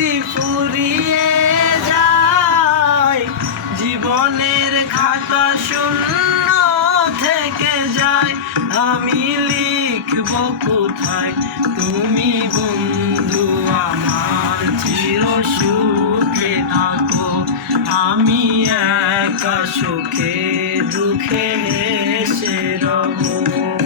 যদি ফুরিয়ে যায়, জীবনের খাতা শূন্য থেকে যায়। আমি লিখব কোথায়? তুমি বন্ধু আমার চির সুখে থাকো। আমি একা সুখে দুঃখে হেসে রবো।